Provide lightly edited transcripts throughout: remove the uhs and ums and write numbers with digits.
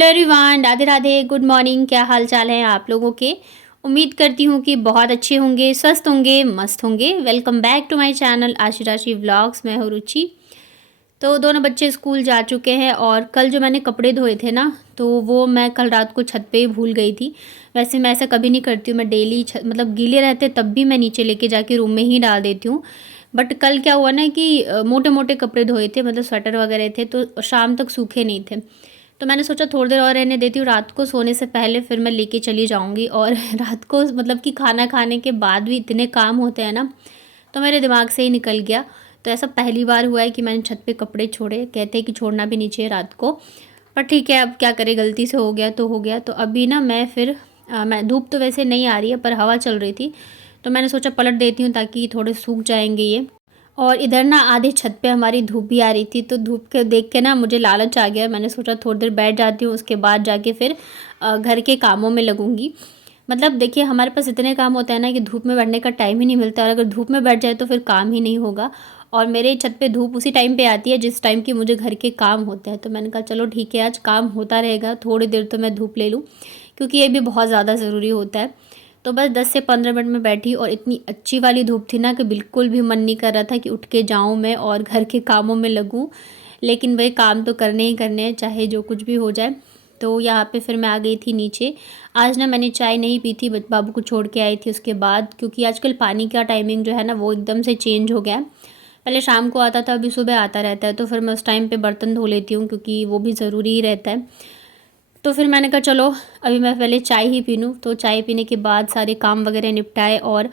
Hello everyone, Radhe Radhe, good morning. क्या हाल चाल है आप लोगों के? उम्मीद करती हूँ कि बहुत अच्छे होंगे, स्वस्थ होंगे, मस्त होंगे। Welcome back to my channel Aashi Rashi vlogs. मैं हूँ रुचि। तो दोनों बच्चे स्कूल जा चुके हैं और कल जो मैंने कपड़े धोए थे ना, तो वो मैं कल रात को छत पे ही भूल गई थी। वैसे मैं ऐसा कभी नहीं करती हूँ, मैं डेली मतलब गीले रहते तब भी मैं नीचे लेके जाके रूम में ही डाल देती हूँ। बट कल क्या हुआ ना कि मोटे मोटे कपड़े धोए थे, मतलब स्वेटर वगैरह थे, तो शाम तक सूखे नहीं थे। तो मैंने सोचा थोड़ी देर और रहने देती हूँ, रात को सोने से पहले फिर मैं लेके चली जाऊँगी। और रात को मतलब कि खाना खाने के बाद भी इतने काम होते हैं ना, तो मेरे दिमाग से ही निकल गया। तो ऐसा पहली बार हुआ है कि मैंने छत पे कपड़े छोड़े। कहते हैं कि छोड़ना भी नहीं चाहिए रात को, पर ठीक है, अब क्या करें, गलती से हो गया तो हो गया। तो अभी ना मैं फिर मैं धूप तो वैसे नहीं आ रही है पर हवा चल रही थी, तो मैंने सोचा पलट देती हूँ ताकि थोड़े सूख जाएंगे ये। और इधर ना आधे छत पे हमारी धूप भी आ रही थी, तो धूप के देख के ना मुझे लालच आ गया। मैंने सोचा थोड़ी देर बैठ जाती हूँ, उसके बाद जाके फिर घर के कामों में लगूंगी। मतलब देखिए, हमारे पास इतने काम होते हैं ना कि धूप में बैठने का टाइम ही नहीं मिलता, और अगर धूप में बैठ जाए तो फिर काम ही नहीं होगा। और मेरे छत पे धूप उसी टाइम पे आती है जिस टाइम की मुझे घर के काम होते हैं। तो मैंने कहा चलो ठीक है, आज काम होता रहेगा, थोड़ी देर तो मैं धूप ले लूँ, क्योंकि ये भी बहुत ज़्यादा ज़रूरी होता है। तो बस 10 से 15 मिनट में बैठी, और इतनी अच्छी वाली धूप थी ना कि बिल्कुल भी मन नहीं कर रहा था कि उठ के जाऊँ मैं और घर के कामों में लगूँ। लेकिन वही काम तो करने ही करने हैं, चाहे जो कुछ भी हो जाए। तो यहाँ पे फिर मैं आ गई थी नीचे। आज ना मैंने चाय नहीं पी थी, बाबू को छोड़ के आई थी उसके बाद, क्योंकि आजकल पानी का टाइमिंग जो है ना वो एकदम से चेंज हो गया है। पहले शाम को आता था, अभी सुबह आता रहता है, तो फिर मैं उस टाइम पे बर्तन धो लेती हूँ, क्योंकि वो भी ज़रूरी ही रहता है। तो फिर मैंने कहा चलो अभी मैं पहले चाय ही पी लूँ। तो चाय पीने के बाद सारे काम वगैरह निपटाए, और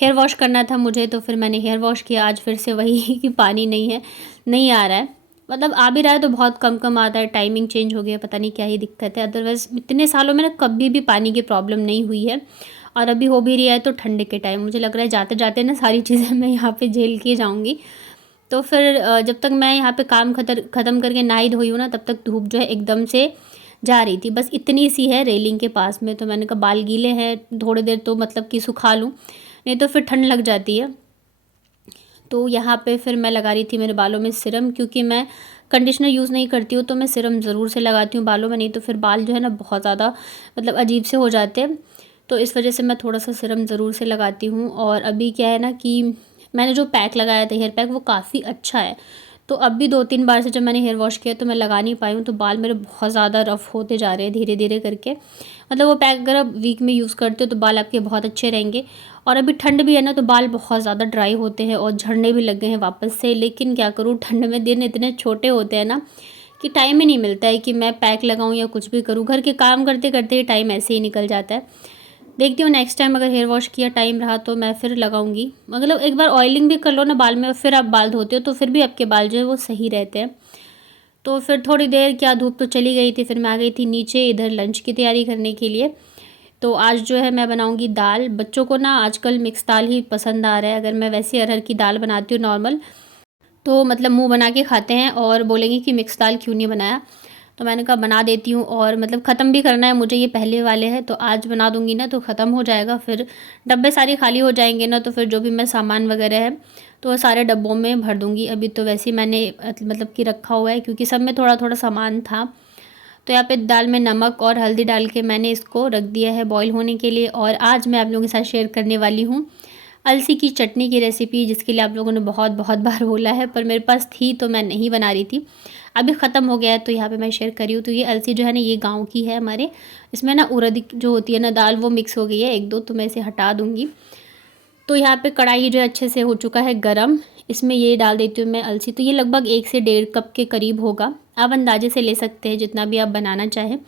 हेयर वॉश करना था मुझे, तो फिर मैंने हेयर वॉश किया। आज फिर से वही कि पानी नहीं है, नहीं आ रहा है, मतलब आ भी रहा है तो बहुत कम कम आता है। टाइमिंग चेंज हो गया, पता नहीं क्या ही दिक्कत है। अदरवाइज़ इतने सालों में ना कभी भी पानी की प्रॉब्लम नहीं हुई है, और अभी हो भी रही है तो ठंड के टाइम मुझे लग रहा है जाते जाते ना सारी चीज़ें मैं यहाँ पे झेल के जाऊँगी। तो फिर जब तक मैं यहाँ पे काम ख़त्म करके नहाई धोई हूँ ना, तब तक धूप जो है एकदम से जा रही थी। बस इतनी सी है रेलिंग के पास में, तो मैंने कहा बाल गीले हैं, थोड़ी देर तो मतलब कि सुखा लूँ, नहीं तो फिर ठंड लग जाती है। तो यहाँ पे फिर मैं लगा रही थी मेरे बालों में सिरम, क्योंकि मैं कंडीशनर यूज़ नहीं करती हूँ, तो मैं सिरम ज़रूर से लगाती हूँ बालों में, नहीं तो फिर बाल जो है ना बहुत ज़्यादा मतलब अजीब से हो जाते हैं। तो इस वजह से मैं थोड़ा सा सिरम ज़रूर से लगाती हूँ। और अभी क्या है ना कि मैंने जो पैक लगाया था हेयर पैक, वो काफ़ी अच्छा है। तो अब भी 2-3 बार से जब मैंने हेयर वॉश किया तो मैं लगा नहीं पाई हूँ, तो बाल मेरे बहुत ज़्यादा रफ़ होते जा रहे हैं धीरे धीरे करके। मतलब वो पैक अगर आप वीक में यूज़ करते हो तो बाल आपके बहुत अच्छे रहेंगे। और अभी ठंड भी है ना, तो बाल बहुत ज़्यादा ड्राई होते हैं और झड़ने भी लग गए हैं वापस से। लेकिन क्या करूँ, ठंड में दिन इतने छोटे होते हैं ना कि टाइम ही नहीं मिलता है कि मैं पैक लगाऊँ या कुछ भी करूँ। घर के काम करते करते ही टाइम ऐसे ही निकल जाता है। देखती हूँ नेक्स्ट टाइम अगर हेयर वॉश किया टाइम रहा तो मैं फिर लगाऊंगी। मतलब एक बार ऑयलिंग भी कर लो ना बाल में, और फिर आप बाल धोते हो तो फिर भी आपके बाल जो है वो सही रहते हैं। तो फिर थोड़ी देर क्या, धूप तो चली गई थी, फिर मैं आ गई थी नीचे इधर लंच की तैयारी करने के लिए। तो आज जो है मैं बनाऊंगी दाल। बच्चों को ना आजकल मिक्स दाल ही पसंद आ रहा है। अगर मैं वैसे अरहर की दाल बनाती हूँ नॉर्मल, तो मतलब मुंह बना के खाते हैं और बोलेंगे कि मिक्स दाल क्यों नहीं बनाया। तो मैंने कहा बना देती हूँ, और मतलब ख़त्म भी करना है मुझे, ये पहले वाले हैं तो आज बना दूँगी ना तो ख़त्म हो जाएगा। फिर डब्बे सारे खाली हो जाएंगे ना, तो फिर जो भी मैं सामान वगैरह है तो वो सारे डब्बों में भर दूँगी। अभी तो वैसे ही मैंने मतलब कि रखा हुआ है, क्योंकि सब में थोड़ा थोड़ा सामान था। तो यहाँ पे दाल में नमक और हल्दी डाल के मैंने इसको रख दिया है बॉईल होने के लिए। और आज मैं आप लोगों के साथ शेयर करने वाली हूँ अलसी की चटनी की रेसिपी, जिसके लिए आप लोगों ने बहुत बहुत बार बोला है, पर मेरे पास थी तो मैं नहीं बना रही थी। अभी ख़त्म हो गया है तो यहाँ पे मैं शेयर करी हूँ। तो ये अलसी जो है ना, ये गांव की है हमारे। इसमें ना उड़द जो होती है ना दाल, वो मिक्स हो गई है एक दो, तो मैं इसे हटा दूँगी। तो यहाँ पे कढ़ाई जो है अच्छे से हो चुका है गरम। इसमें ये डाल देती हूँ मैं अलसी। तो ये लगभग 1 से 1.5 कप के करीब होगा, आप अंदाजे से ले सकते हैं जितना भी आप बनाना चाहें।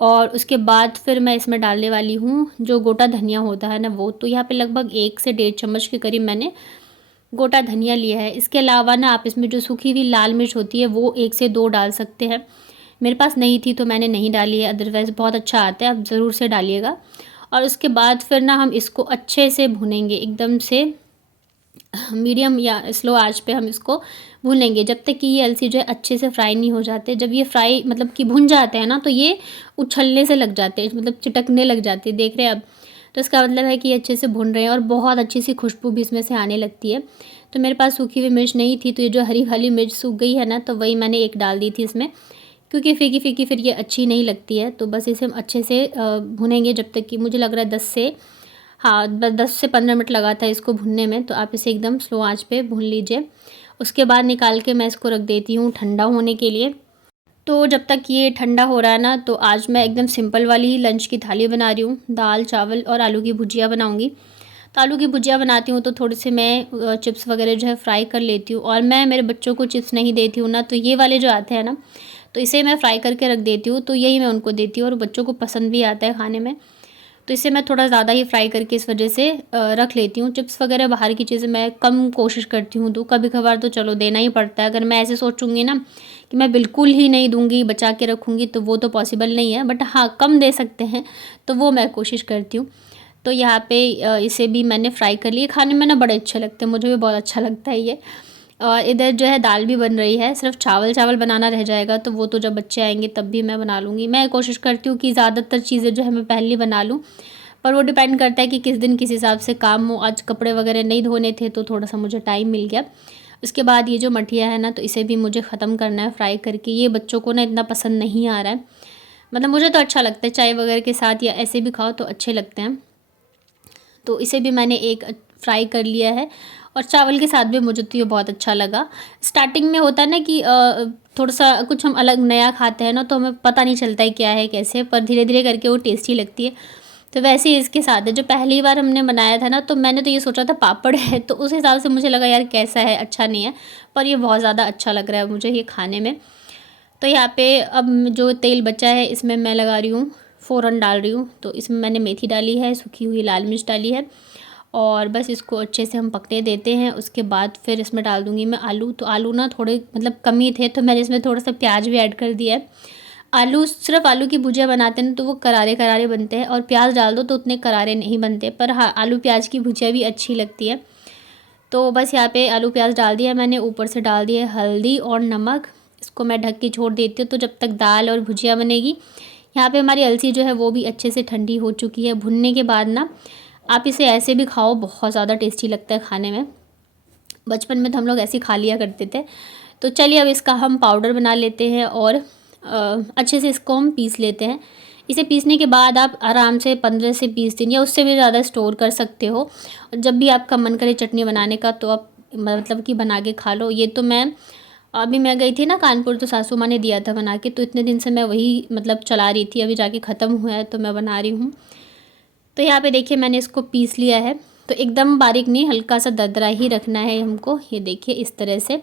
और उसके बाद फिर मैं इसमें डालने वाली हूँ जो गोटा धनिया होता है ना वो। तो यहाँ पे लगभग 1 से 1.5 चम्मच के करीब मैंने गोटा धनिया लिया है। इसके अलावा ना आप इसमें जो सूखी हुई लाल मिर्च होती है वो 1 से 2 डाल सकते हैं। मेरे पास नहीं थी तो मैंने नहीं डाली है, अदरवाइज़ बहुत अच्छा आता है, आप ज़रूर से डालिएगा। और उसके बाद फिर ना हम इसको अच्छे से भूनेंगे, एकदम से मीडियम या स्लो आंच पे हम इसको भूनेंगे जब तक कि ये अलसी जो है अच्छे से फ्राई नहीं हो जाते। जब ये फ्राई मतलब कि भुन जाते हैं ना, तो ये उछलने से लग जाते हैं, मतलब चिटकने लग जाती है, देख रहे हैं अब। तो इसका मतलब है कि ये अच्छे से भुन रहे हैं, और बहुत अच्छी सी खुशबू भी इसमें से आने लगती है। तो मेरे पास सूखी हुई मिर्च नहीं थी, तो ये जो हरी वाली मिर्च सूख गई है ना, तो वही मैंने एक डाल दी थी इसमें, क्योंकि फीकी फीकी फिर ये अच्छी नहीं लगती है। तो बस इसे हम अच्छे से भुनेंगे जब तक कि मुझे लग रहा है 10 से 15 मिनट लगा था इसको भुनने में। तो आप इसे एकदम स्लो आंच पे भून लीजिए। उसके बाद निकाल के मैं इसको रख देती हूँ ठंडा होने के लिए। तो जब तक ये ठंडा हो रहा है ना, तो आज मैं एकदम सिंपल वाली ही लंच की थाली बना रही हूँ। दाल चावल और आलू की भुजिया बनाऊँगी। तो आलू की भुजिया बनाती हूँ तो थोड़े से मैं चिप्स वगैरह जो है फ्राई कर लेती हूँ। और मैं मेरे बच्चों को चिप्स नहीं देती हूँ ना, तो ये वाले जो आते हैं ना, तो इसे मैं फ्राई करके रख देती हूँ। तो यही मैं उनको देती हूँ और बच्चों को पसंद भी आता है खाने में। तो इसे मैं थोड़ा ज़्यादा ही फ्राई करके इस वजह से रख लेती हूँ। चिप्स वगैरह बाहर की चीज़ें मैं कम कोशिश करती हूँ, तो कभी कभार तो चलो देना ही पड़ता है। अगर मैं ऐसे सोचूंगी ना कि मैं बिल्कुल ही नहीं दूंगी, बचा के रखूँगी, तो वो तो पॉसिबल नहीं है। बट हाँ, कम दे सकते हैं तो वो मैं कोशिश करती हूँ। तो यहाँ पे इसे भी मैंने फ्राई कर लिया। खाने में ना बड़े अच्छे लगते हैं, मुझे भी बहुत अच्छा लगता है ये। और इधर जो है दाल भी बन रही है, सिर्फ चावल चावल बनाना रह जाएगा। तो वो तो जब बच्चे आएंगे तब भी मैं बना लूँगी। मैं कोशिश करती हूँ कि ज़्यादातर चीज़ें जो है मैं पहले ही बना लूँ, पर वो डिपेंड करता है कि किस दिन किस हिसाब से काम हो। आज कपड़े वगैरह नहीं धोने थे तो थोड़ा सा मुझे टाइम मिल गया। उसके बाद ये जो मठिया है ना, तो इसे भी मुझे ख़त्म करना है फ्राई करके। ये बच्चों को ना इतना पसंद नहीं आ रहा है, मतलब मुझे तो अच्छा लगता है, चाय वगैरह के साथ या ऐसे भी खाओ तो अच्छे लगते हैं। तो इसे भी मैंने एक फ्राई कर लिया है। और चावल के साथ भी मुझे तो ये बहुत अच्छा लगा। स्टार्टिंग में होता है ना कि थोड़ा सा कुछ हम अलग नया खाते हैं ना, तो हमें पता नहीं चलता है क्या है कैसे, पर धीरे धीरे करके वो टेस्टी लगती है। तो वैसे ही इसके साथ है। जो पहली बार हमने बनाया था ना, तो मैंने तो ये सोचा था पापड़ है, तो उस हिसाब से मुझे लगा यार कैसा है, अच्छा नहीं है। पर ये बहुत ज़्यादा अच्छा लग रहा है मुझे ये खाने में। तो यहाँ पे अब जो तेल बचा है इसमें मैं लगा रही हूँ, फ़ोरन डाल रही हूँ। तो इसमें मैंने मेथी डाली है, सूखी हुई लाल मिर्च डाली है, और बस इसको अच्छे से हम पकने देते हैं। उसके बाद फिर इसमें डाल दूँगी मैं आलू। तो आलू ना थोड़े मतलब कम ही थे, तो मैंने इसमें थोड़ा सा प्याज भी ऐड कर दिया है। आलू सिर्फ आलू की भुजिया बनाते हैं तो वो करारे करारे बनते हैं, और प्याज डाल दो तो उतने करारे नहीं बनते। पर हाँ, आलू प्याज की भुजिया भी अच्छी लगती है। तो बस यहाँ पे आलू प्याज डाल दिया मैंने, ऊपर से डाल दिया हल्दी और नमक। इसको मैं ढक के छोड़ देती हूँ तो जब तक दाल और भुजिया बनेगी। यहाँ पे हमारी अलसी जो है वो भी अच्छे से ठंडी हो चुकी है। भुनने के बाद ना आप इसे ऐसे भी खाओ, बहुत ज़्यादा टेस्टी लगता है खाने में। बचपन में तो हम लोग ऐसे ही खा लिया करते थे। तो चलिए अब इसका हम पाउडर बना लेते हैं और अच्छे से इसको हम पीस लेते हैं। इसे पीसने के बाद आप आराम से 15 से 20 दिन या उससे भी ज़्यादा स्टोर कर सकते हो। और जब भी आपका मन करे चटनी बनाने का तो आप मतलब कि बना के खा लो। ये तो मैं गई थी ना कानपुर, तो सासू माँ ने दिया था बना के, तो इतने दिन से मैं वही मतलब चला रही थी। अभी जाके ख़त्म हुआ है तो मैं बना रही हूँ। तो यहाँ पे देखिए मैंने इसको पीस लिया है। तो एकदम बारीक नहीं, हल्का सा दरदरा ही रखना है हमको। ये देखिए इस तरह से।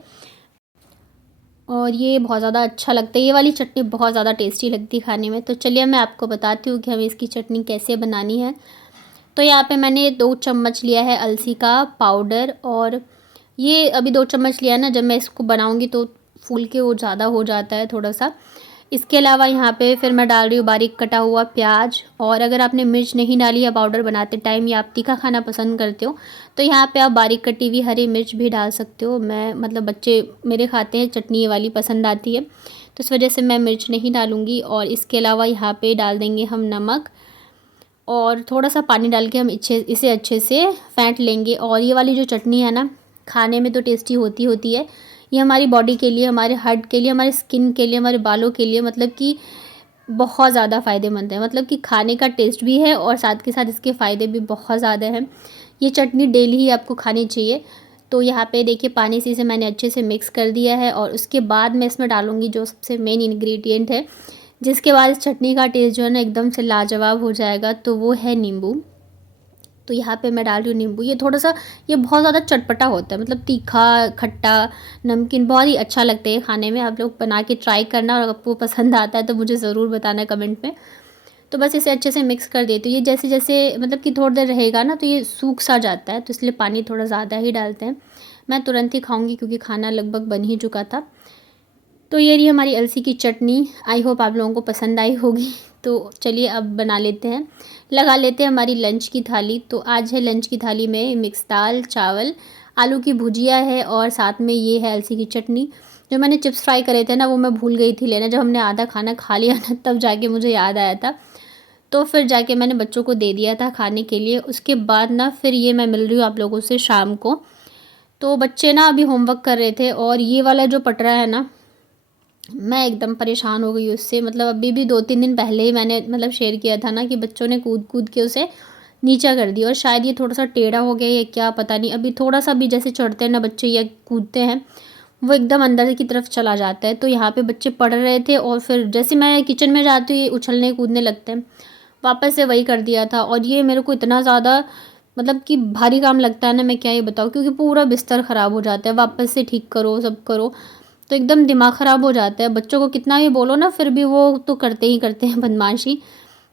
और ये बहुत ज़्यादा अच्छा लगता है, ये वाली चटनी बहुत ज़्यादा टेस्टी लगती है खाने में। तो चलिए मैं आपको बताती हूँ कि हमें इसकी चटनी कैसे बनानी है। तो यहाँ पे मैंने 2 चम्मच लिया है अलसी का पाउडर, और ये अभी 2 चम्मच लिया ना, जब मैं इसको बनाऊँगी तो फूल के वो ज़्यादा हो जाता है थोड़ा सा। इसके अलावा यहाँ पे फिर मैं डाल रही हूँ बारीक कटा हुआ प्याज। और अगर आपने मिर्च नहीं डाली है पाउडर बनाते टाइम, या आप तीखा खाना पसंद करते हो, तो यहाँ पे आप बारीक कटी हुई हरी मिर्च भी डाल सकते हो। मैं मतलब बच्चे मेरे खाते हैं चटनी, ये वाली पसंद आती है, तो इस वजह से मैं मिर्च नहीं डालूँगी। और इसके अलावा यहाँ पे डाल देंगे हम नमक, और थोड़ा सा पानी डाल के हम इसे अच्छे से फेंट लेंगे। और ये वाली जो चटनी है ना, खाने में तो टेस्टी होती होती है। ये हमारी बॉडी के लिए, हमारे हार्ट के लिए, हमारे स्किन के लिए, हमारे बालों के लिए मतलब कि बहुत ज़्यादा फ़ायदेमंद है। मतलब कि खाने का टेस्ट भी है और साथ के साथ इसके फ़ायदे भी बहुत ज़्यादा हैं। ये चटनी डेली ही आपको खानी चाहिए। तो यहाँ पे देखिए पानी से इसे मैंने अच्छे से मिक्स कर दिया है, और उसके बाद मैं इसमें डालूँगी जो सबसे मेन इंग्रेडिएंट है, जिसके बाद इस चटनी का टेस्ट जो है ना एकदम से लाजवाब हो जाएगा, तो वो है नींबू। तो यहाँ पे मैं डाल रही हूँ नींबू। ये थोड़ा सा, ये बहुत ज़्यादा चटपटा होता है, मतलब तीखा खट्टा नमकीन, बहुत ही अच्छा लगता है खाने में। आप लोग बना के ट्राई करना, और आपको पसंद आता है तो मुझे ज़रूर बताना कमेंट में। तो बस इसे अच्छे से मिक्स कर देती हूँ। ये जैसे जैसे मतलब कि थोड़ी देर रहेगा ना, तो ये सूख सा जाता है, तो इसलिए पानी थोड़ा ज़्यादा ही डालते हैं। मैं तुरंत ही खाऊंगी क्योंकि खाना लगभग बन ही चुका था। तो ये रही हमारी अलसी की चटनी। आई होप आप लोगों को पसंद आई होगी। तो चलिए अब बना लेते हैं, लगा लेते हैं हमारी लंच की थाली। तो आज है लंच की थाली में मिक्स दाल चावल, आलू की भुजिया है, और साथ में ये है अलसी की चटनी। जो मैंने चिप्स फ्राई करे थे ना, वो मैं भूल गई थी लेना। जब हमने आधा खाना खा लिया ना, तब जाके मुझे याद आया था। तो फिर जाके मैंने बच्चों को दे दिया था खाने के लिए। उसके बाद ना फिर ये मैं मिल रही हूँ आप लोगों से शाम को। तो बच्चे ना अभी होमवर्क कर रहे थे, और ये वाला जो पटरा है ना, मैं एकदम परेशान हो गई उससे। मतलब अभी भी 2-3 दिन पहले ही मैंने मतलब शेयर किया था ना कि बच्चों ने कूद-कूद के उसे नीचा कर दिया, और शायद ये थोड़ा-सा टेढ़ा हो गया या क्या पता नहीं। अभी थोड़ा-सा भी जैसे चढ़ते हैं ना बच्चे या कूदते हैं, वो एकदम अंदर की तरफ चला जाता है। तो यहाँ पे बच्चे पढ़ रहे थे और फिर जैसे मैं किचन में जाती हूँ ये उछलने कूदने लगते हैं। वापस से वही कर दिया था, और ये मेरे को इतना ज़्यादा मतलब कि भारी काम लगता है ना, मैं क्या ही बताऊँ, क्योंकि पूरा बिस्तर ख़राब हो जाता है। वापस से ठीक करो, सब करो, तो एकदम दिमाग ख़राब हो जाता है। बच्चों को कितना भी बोलो ना, फिर भी वो तो करते ही करते हैं बदमाशी।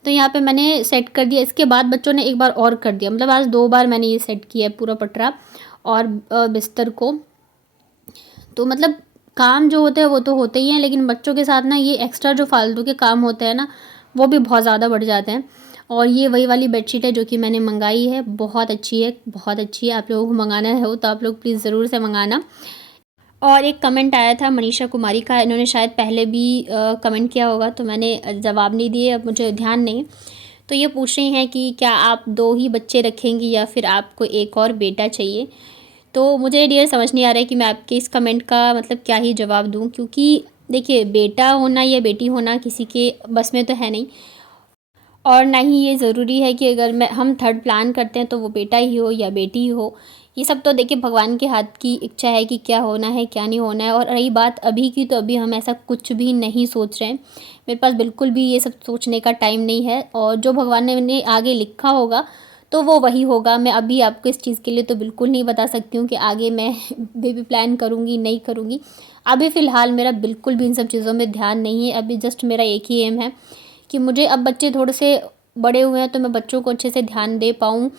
तो यहाँ पे मैंने सेट कर दिया। इसके बाद बच्चों ने एक बार और कर दिया, मतलब आज 2 बार मैंने ये सेट किया है पूरा पटरा और बिस्तर को। तो मतलब काम जो होते हैं वो तो होते ही हैं, लेकिन बच्चों के साथ ना ये एक्स्ट्रा जो फालतू के काम होते हैं ना, वो भी बहुत ज़्यादा बढ़ जाते हैं। और ये वही वाली बेडशीट है जो कि मैंने मंगाई है, बहुत अच्छी है, बहुत अच्छी है। आप लोगों को मंगाना हो तो आप लोग प्लीज़ ज़रूर से मंगाना। और एक कमेंट आया था मनीषा कुमारी का, इन्होंने शायद पहले भी कमेंट किया होगा, तो मैंने जवाब नहीं दिए, अब मुझे ध्यान नहीं। तो ये पूछ रही हैं कि क्या आप 2 ही बच्चे रखेंगी या फिर आपको एक और बेटा चाहिए? तो मुझे डियर समझ नहीं आ रहा है कि मैं आपके इस कमेंट का मतलब क्या ही जवाब दूँ, क्योंकि देखिए बेटा होना या बेटी होना किसी के बस में तो है नहीं, और ना ही ये ज़रूरी है कि अगर मैं हम थर्ड प्लान करते हैं तो वो बेटा ही हो या बेटी ही हो। ये सब तो देखिए भगवान के हाथ की इच्छा है कि क्या होना है क्या नहीं होना है। और रही बात अभी की, तो अभी हम ऐसा कुछ भी नहीं सोच रहे हैं। मेरे पास बिल्कुल भी ये सब सोचने का टाइम नहीं है, और जो भगवान ने आगे लिखा होगा तो वो वही होगा। मैं अभी आपको इस चीज़ के लिए तो बिल्कुल नहीं बता सकती हूँ कि आगे मैं बेबी प्लान करूँगी नहीं करूँगी। अभी फ़िलहाल मेरा बिल्कुल भी इन सब चीज़ों में ध्यान नहीं है। अभी जस्ट मेरा एक ही एम है कि मुझे अब बच्चे थोड़े से बड़े हुए हैं तो मैं बच्चों को अच्छे से ध्यान दे पाऊँ,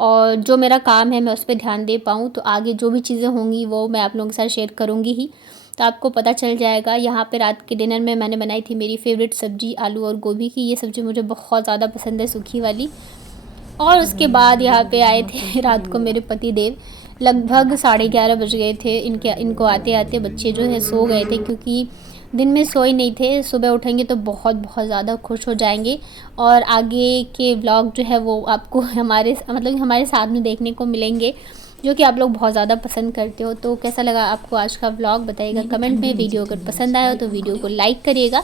और जो मेरा काम है मैं उस पे ध्यान दे पाऊँ। तो आगे जो भी चीज़ें होंगी वो मैं आप लोगों के साथ शेयर करूँगी ही, तो आपको पता चल जाएगा। यहाँ पे रात के डिनर में मैंने बनाई थी मेरी फ़ेवरेट सब्ज़ी आलू और गोभी की। ये सब्ज़ी मुझे बहुत ज़्यादा पसंद है, सूखी वाली। और उसके बाद यहाँ पे आए थे रात को मेरे पति देव। लगभग 11:30 बज गए थे इनको आते आते। बच्चे जो है सो गए थे, क्योंकि दिन में सोए नहीं थे। सुबह उठेंगे तो बहुत बहुत ज़्यादा खुश हो जाएंगे, और आगे के व्लॉग जो है वो आपको हमारे साथ में देखने को मिलेंगे, जो कि आप लोग बहुत ज़्यादा पसंद करते हो। तो कैसा लगा आपको आज का व्लॉग बताइएगा कमेंट में। वीडियो अगर पसंद आया हो तो वीडियो को लाइक करिएगा।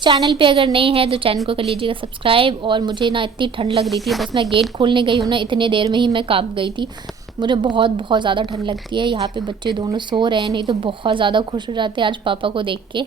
चैनल पे अगर नए हैं तो चैनल को कर लीजिएगा सब्सक्राइब। और मुझे ना इतनी ठंड लग रही थी, बस मैं गेट खोलने गई हूँ ना, इतने देर में ही मैं काँप गई थी। मुझे बहुत बहुत ज़्यादा ठंड लगती है। यहाँ पे बच्चे दोनों सो रहे हैं, नहीं तो बहुत ज़्यादा खुश हो जाते हैं आज पापा को देख के।